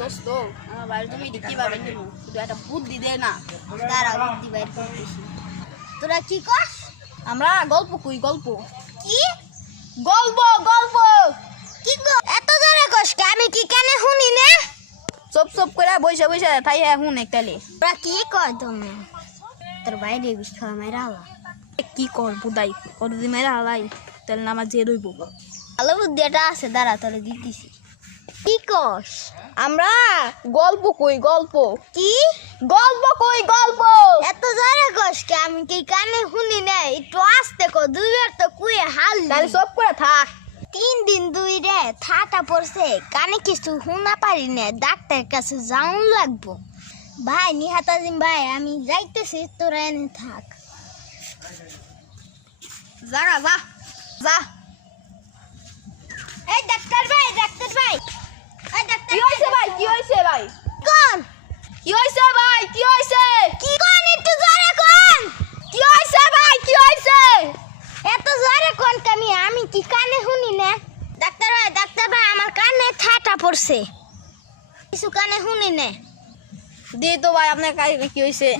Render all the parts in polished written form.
দোস্ত আমার বাড়ির তুমি কিভাবে নেবো শুধু একটা বুদ্ধি দে না। দাঁড়া বুদ্ধি বাইর করতেছি। তোরা কি কস? আমরা গল্প কই গল্প কি গল্প গল্প কি গো এত জোরে কস কে? আমি কি কানে শুনি না? চপ চপ করে বইসা বইসা তাই হ্যাঁ হুন একটালে তোরা কি কয় তুমি? তোর বাইরে বিষ খাওয়া মেরা হলা কি কর বুদাই ওর যদি মেরা হালাই তাহলে না আমার যে রইব। ভালো বুদ্ধি এটা আছে, দাঁড়া তোরে দিতেছি। কি কস? আমরা গল্প কই গল্প কি গল্প কই গল্প এত জোরে কস কে? আমি কি কানে শুনি না? একটু আস্তে কো, দুইবার তো কুয়ে হাল তাহলে চপ করে থাক। 3 দিন 2 রে ঠাটা পড়ছে, কানে কিছু শুনা পারি না, ডাক্তার কাছে যাওন লাগবো। ভাই নিহাত আজিম ভাই, আমি যাইতেছি, তোরা এনে থাক। যা যা যা। এই ডাক্তার ভাই, ডাক্তার ভাই, এই ডাক্তার কি হইছে ভাই কি হইছে ভাই কোন? কি হইছে ভাই কি হইছে কি কোন? একটু জোরে কোন? কি হইছে ভাই কি হইছে? এত জোরে কোন কামি? আমি কি কানে শুনি না? ডাক্তার ভাই আমার কানে ঠাটা পড়ছে, কিছু কানে শুনি না। দে তো ভাই আপনার কাছে কি হইছে?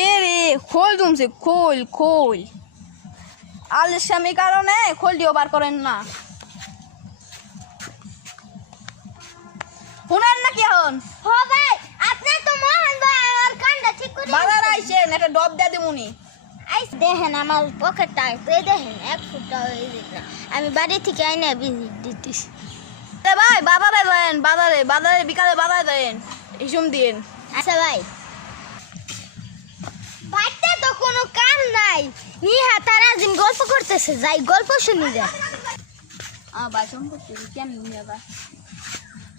এ রে খোল জমছে খোল খোল আলসামি কারণে খোল দিও বার করেন না। শুনেন না কি এখন হো ভাই, আপনি তো মোহন ভাই আমার কানটা ঠিক করে বাজার আইসেন একটা ডব দিয়ে দিমুনি। আইস দেখেন আমার পকেটটা, এই দেখেন 1 ফুটা হয়ে যেত। আমি বাড়ি থেকে আইনা ভিজিট দিতেছি। এ ভাই বাজারে দেন বাজারে বিকালে বাজারে দেন ইসুম দিন। আচ্ছা ভাই, বাড়িতে তো কোনো কাম নাই, নিহাত আর আজিম গল্প করতেছে, যাই গল্প শুনি যায়। ভাই সম্পত্তি কেমন নিয়ে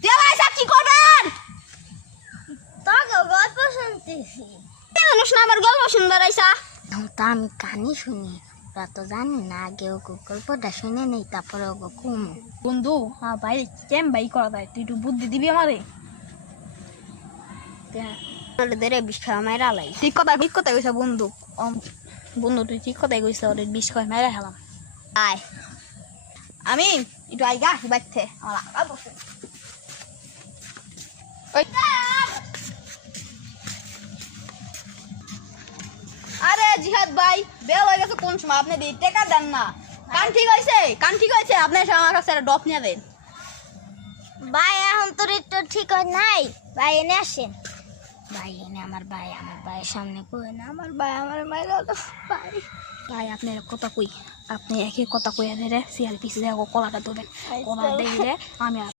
দিয়ে ভাই সব কি করবেন? তোকে গল্প শুনতেছি। মানুষ না আমার গল্প সুন্দর আইসা তা আমি কানে শুনি, ওরা তো জানি না। আগে ও গল্পটা শুনে নেই, তারপরে ও কুমু। বন্ধু বাইরে কেম বাই করা যায় তুই একটু বুদ্ধি দিবি আমারে। ধরে বিষ খাওয়া মেরা লাই। ঠিক কথা কইছা বন্ধু। বন্ধু তুই ঠিক কথাই কইছ ওরে বিষ খাই মেরা হেলাম। আয় আমি একটু আইগা বাইতে আমার আগা বসে ওই আরে জিহাদ ভাই বেল হয়ে গেছে কোন সময় আপনি টাকা দেন না। কান ঠিক হয়েছে আপনি আমার কাছে একটা ডপ নিয়ে দেন। ভাই এখন তোর একটু ঠিক হয় নাই, ভাই এনে আসেন। ভাই এনে আমার ভাইয়ের সামনে কই না, আমার ভাই আমার মায়ের ভাই। ভাই আপনার কথা কই আপনি একই কথা কইয়া ধরে সিয়াল পিছিয়ে কলাটা ধরেন কলা দেখলে আমি আর